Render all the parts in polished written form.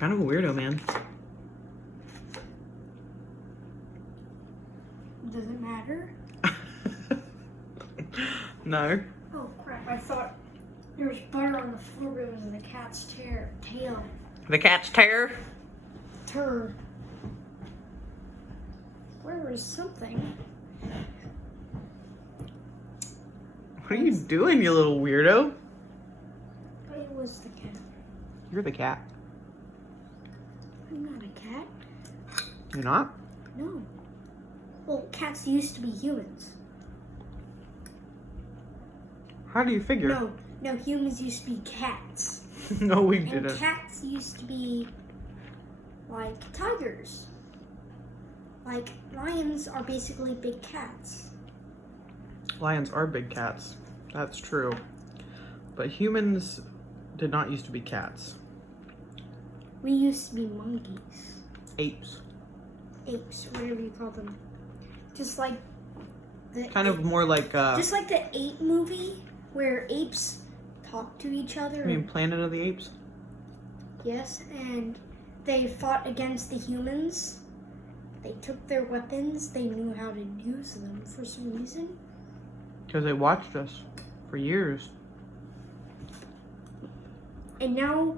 kind of a weirdo, man. Does it matter? No. Oh crap, I thought there was butter on the floor, but it was the cat's tail. The cat's tail? Turd. Where was something? What are you doing, you little weirdo? It was the cat. You're the cat. I'm not a cat. You're not? No. Well, cats used to be humans. How do you figure? No, humans used to be cats. No, we And didn't. cats used to be like tigers. Like lions are basically big cats. Lions are big cats. That's true. But humans did not used to be cats. We used to be monkeys. Apes. Apes, whatever you call them. Just like the Kind of more like, just like the Ape movie where apes talk to each other. I mean, Planet of the Apes? Yes, and they fought against the humans. They took their weapons. They knew how to use them for some reason. Because they watched us for years. And now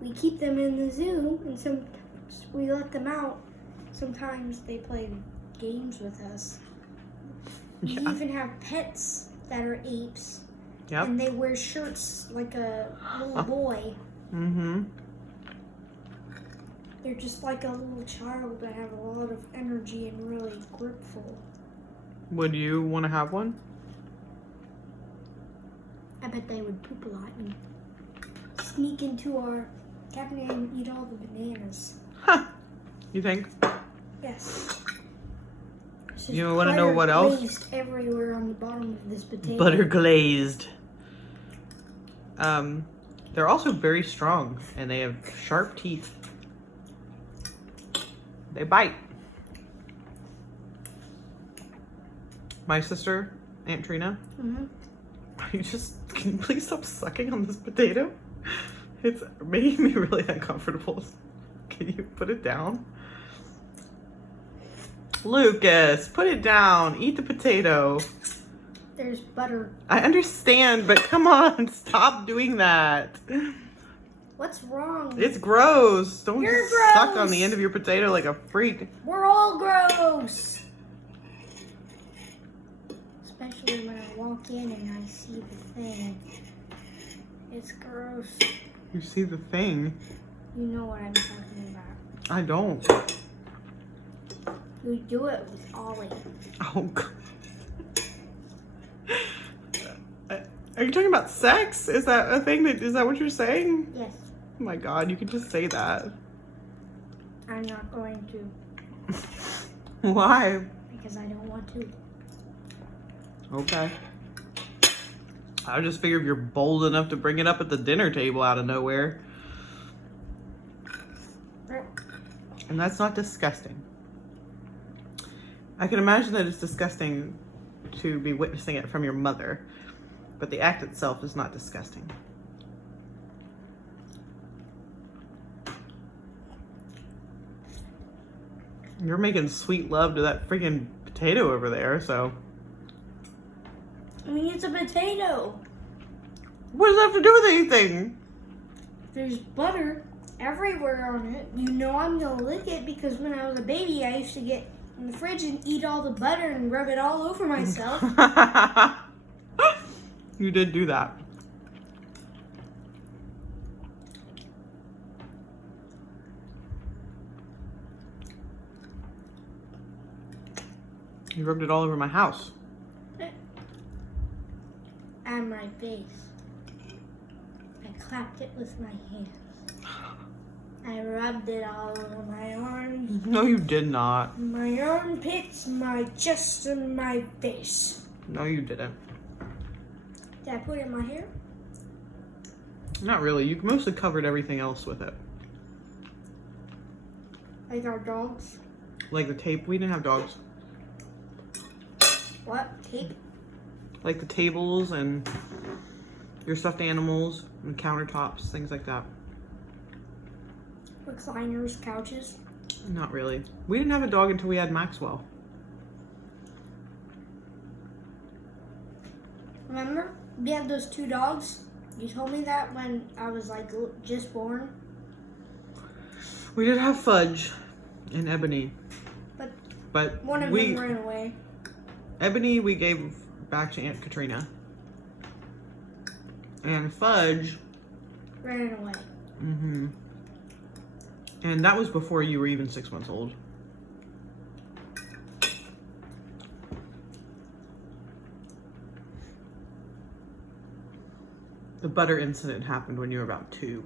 we keep them in the zoo, and sometimes we let them out. Sometimes they play games with us. We Yeah. even have pets that are apes. Yep. And they wear shirts like a little boy. Mm-hmm. They're just like a little child that have a lot of energy and really gripful. Would you want to have one? I bet they would poop a lot and sneak into our cabinet and eat all the bananas. Huh. You think? Yes. It's You just wanna know butter what else? glazed everywhere on the bottom of this potato. Butter glazed. They're also very strong and they have sharp teeth. They bite. My sister, Aunt Trina, Mm-hmm. can you please stop sucking on this potato? It's making me really uncomfortable. Can you put it down? Lucas, put it down. Eat the potato. There's butter. I understand, but come on, stop doing that. What's wrong? It's gross. Don't You're just suck on gross. the end of your potato like a freak. We're all gross. Especially when I walk in and I see the thing. It's gross. You see the thing. You know what I'm talking about. I don't. We do it with Ollie. Oh, God. Are you talking about sex? Is that a thing? Is that what you're saying? Yes, Oh my God, you could just say that. I'm not going to Why? because I don't want to. Okay. I just figured you're bold enough to bring it up at the dinner table out of nowhere. And that's not disgusting. I can imagine that it's disgusting to be witnessing it from your mother, but the act itself is not disgusting. You're making sweet love to that freaking potato over there, so. I mean, it's a potato. What does that have to do with anything? There's butter everywhere on it. You know I'm gonna lick it because when I was a baby, I used to get in the fridge and eat all the butter and rub it all over myself. You did do that. You rubbed it all over my house. And my face. I clapped it with my hands. I rubbed it all over my arms, No, you did not. my armpits, my chest, and my face. No, you didn't. Did I put it in my hair? Not really. You mostly covered everything else with it. Like our dogs? Like the tape. We didn't have dogs. What? Tape? Like the tables and your stuffed animals and countertops, things like that. recliners, couches. Not really. We didn't have a dog until we had Maxwell. Remember? We had those 2 dogs. You told me that when I was like just born. We did have Fudge and Ebony. But One of them ran away. Ebony we gave back to Aunt Katrina. And Fudge Ran away. Mm-hmm. And that was before you were even 6 months old. The butter incident happened when you were about 2.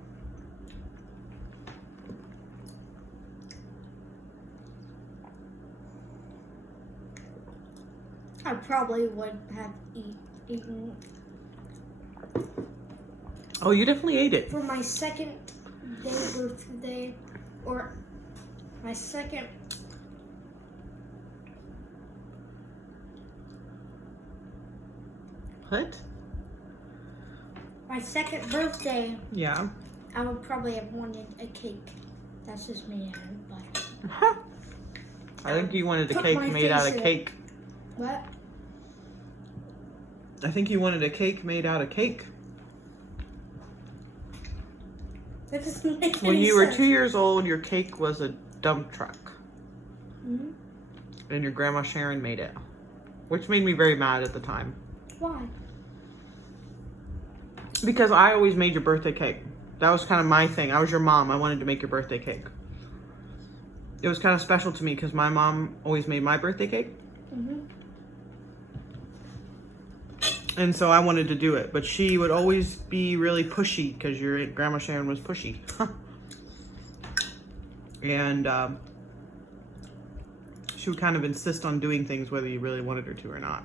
I probably would have eaten Oh, you definitely ate it. for my second day birthday, or my second. What? My second birthday, Yeah. I would probably have wanted a cake. That's just me, Aaron. But I think you wanted a Put cake my made out face of in it. cake. what? I think you wanted a cake made out of cake. That doesn't make When any you were sense. 2 years old, your cake was a dump truck. Mhm. And your grandma Sharon made it. Which made me very mad at the time. Why? Because I always made your birthday cake. That was kind of my thing. I was your mom. I wanted to make your birthday cake. It was kind of special to me because my mom always made my birthday cake. Mm-hmm. And so I wanted to do it. But she would always be really pushy because your grandma Sharon was pushy. And she would kind of insist on doing things whether you really wanted her to or not.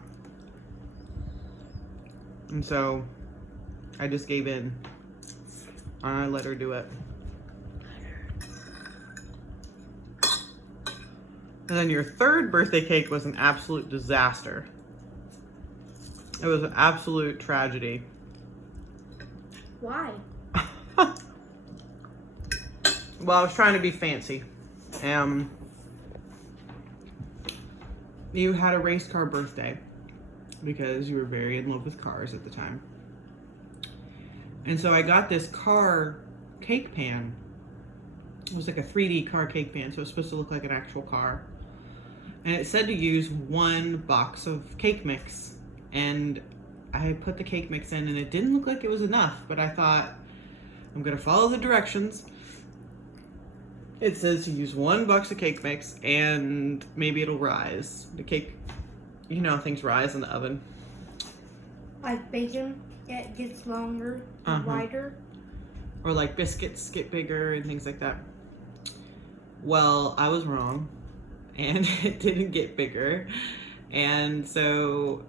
And so I just gave in. I let her do it. And then your third birthday cake was an absolute disaster. It was an absolute tragedy. Why? Well, I was trying to be fancy. You had a race car birthday because you were very in love with cars at the time. And so I got this car cake pan. It was like a 3D car cake pan, so it was supposed to look like an actual car. And it said to use 1 box of cake mix. And I put the cake mix in and it didn't look like it was enough, but I thought, I'm gonna follow the directions. It says to use 1 box of cake mix and maybe it'll rise. The cake, you know how things rise in the oven. Like bacon, it gets longer and wider. Or like biscuits get bigger and things like that. Well, I was wrong and it didn't get bigger. And so,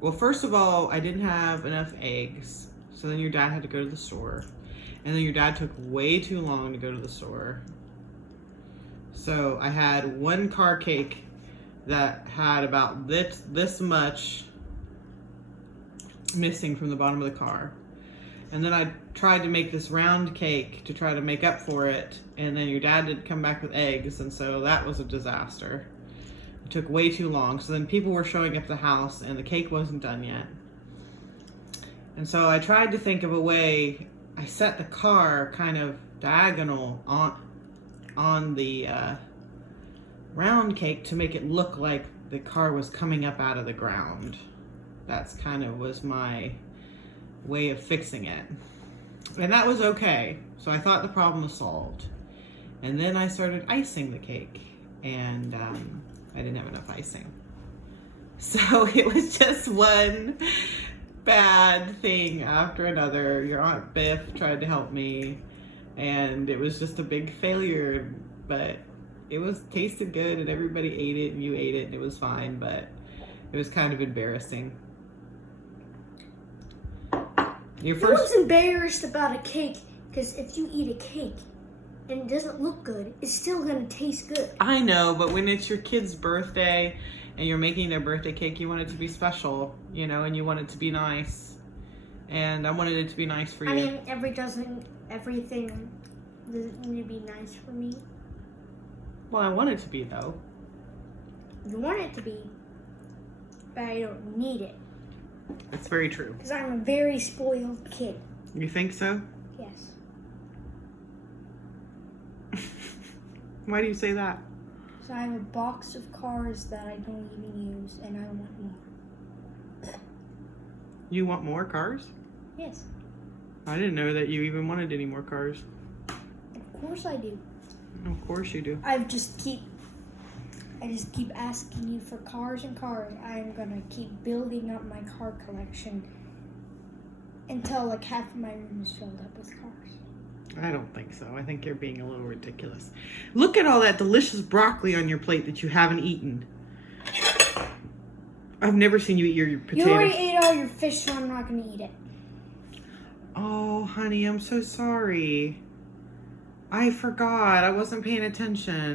well, first of all, I didn't have enough eggs. So then your dad had to go to the store. And then your dad took way too long to go to the store. So I had 1 car cake that had about this much missing from the bottom of the car. And then I tried to make this round cake to try to make up for it. And then your dad did come back with eggs. And so that was a disaster. It took way too long. So then people were showing up at the house and the cake wasn't done yet. And so I tried to think of a way. I set the car kind of diagonal on the round cake to make it look like the car was coming up out of the ground. That's kind of was my way of fixing it. And that was okay. So I thought the problem was solved. And then I started icing the cake. And I didn't have enough icing. So it was just one bad thing after another. Your Aunt Biff tried to help me. And it was just a big failure. But it was tasted good and everybody ate it and you ate it and it was fine. But it was kind of embarrassing. Your I first was embarrassed about a cake because if you eat a cake and it doesn't look good, it's still gonna taste good. I know, but when it's your kid's birthday and you're making their birthday cake, you want it to be special, you know, and you want it to be nice. And I wanted it to be nice for you. I mean, everything Does it need to be nice for me? Well, I want it to be, though. You want it to be, but I don't need it. It's very true. Because I'm a very spoiled kid. You think so? Yes. Why do you say that? So I have a box of cars that I don't even use, and I want more. You want more cars? Yes. I didn't know that you even wanted any more cars. Of course I do. Of course you do. I just keep asking you for cars and cars. I'm gonna keep building up my car collection until like half of my room is filled up with cars. I don't think so. I think you're being a little ridiculous. Look at all that delicious broccoli on your plate that you haven't eaten. I've never seen you eat your potatoes. You already ate all your fish, so I'm not gonna eat it. Oh, honey, I'm so sorry. I forgot. I wasn't paying attention.